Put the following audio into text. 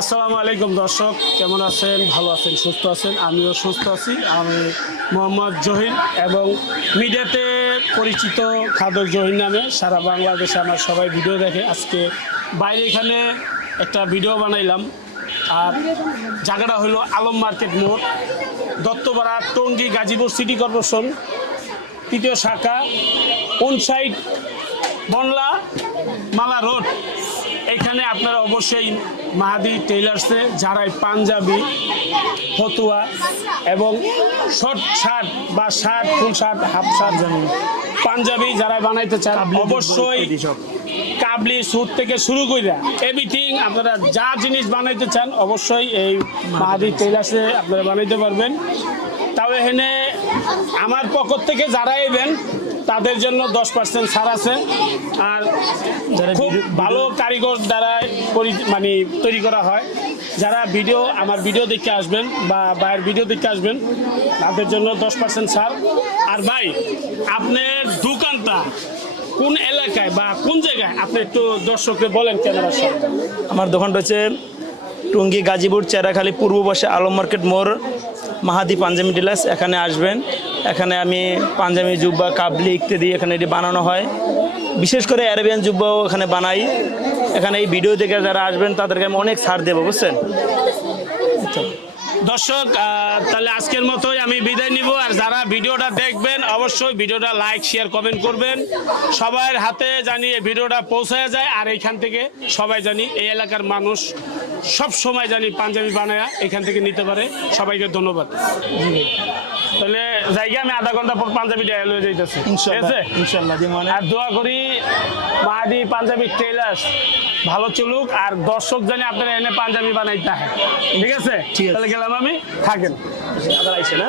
আসসালামু আলাইকুম দর্শক, কেমন আছেন? ভালো আছেন, সুস্থ আছেন? আমিও সুস্থ আছি। আমি মোহাম্মদ জহির এবং মিডিয়াতে পরিচিত খাদক জহির নামে সারা বাংলাদেশে আমার সবাই ভিডিও দেখে। আজকে বাইরে এখানে একটা ভিডিও বানাইলাম। আর জায়গাটা হলো আলম মার্কেট মোড়, দত্তপাড়া, টঙ্গী, গাজীপুর সিটি কর্পোরেশন, ৩য় শাখা, 59 বনলা মালা রোড। এখানে আপনারা অবশ্যই মাহাদি টেইলার্সে যারা পাঞ্জাবি, ফতুয়া এবং শর্ট শার্ট বা shirt, full shirt, half shirt, পাঞ্জাবি যারা বানাইতে চান অবশ্যই কাবলি স্যুট থেকে শুরু করে এভরিথিং আপনারা যা জিনিস বানাইতে চান অবশ্যই এই মাহাদি টেইলার্সে আপনারা বানাইতে পারবেন। তাও এখানে আমার পক্ষ থেকে যারা এবেন তাদের জন্য 10% ছাড় আছে। আর খুব ভালো কারিগর দ্বারা মানে তৈরি করা হয়। যারা আমার ভিডিও দেখতে আসবেন বা ভাইয়ের ভিডিও দেখতে আসবেন তাদের জন্য 10% ছাড়। আর ভাই, আপনার দোকানটা কোন এলাকায় বা কোন জায়গায় আপনি একটু দর্শককে বলেন ক্যামেরার সামনে। আমার দোকানটা হচ্ছে টঙ্গী, গাজীপুর, চেরাখালী, পূর্ব পাশে আলম মার্কেট মোড়, মাহাদি পাঞ্জাবি টেলার্স। এখানে আসবেন। এখানে আমি পাঞ্জাবি, জুব্বা, কাবলি ইত্যাদি এখানে এটি বানানো হয়। বিশেষ করে অ্যারাবিয়ান জুব্বাও এখানে বানাই। এখানে এই ভিডিও দেখে যারা আসবেন তাদেরকে আমি অনেক ছাড় দেবো, বুঝছেন? দর্শক, তাহলে আজকের মতোই আমি বিদায় নিব। আর যারা ভিডিওটা দেখবেন অবশ্যই ভিডিওটা লাইক, শেয়ার, কমেন্ট করবেন। সবার হাতে জানি এই ভিডিওটা পৌঁছায় যায়। আর এইখান থেকে সবাই জানি এই এলাকার মানুষ সব সময় জানি পাঞ্জাবি বানায়া এখান থেকে নিতে পারে। সবাইকে ধন্যবাদ। তাহলে জায়গা আমি আধা ঘন্টা পর পাঞ্জাবি লয়ে যাইতেছি, ঠিক আছে? ইনশাআল্লাহ। আর দোয়া করি মাহাদি পাঞ্জাবি টেইলার্স ভালো চলুক আর দর্শক জানি আপনারা এনে পাঞ্জাবি বানাইতে হয়, ঠিক আছে? তাহলে গেলাম আমি, থাকেন। আবার আইসে না।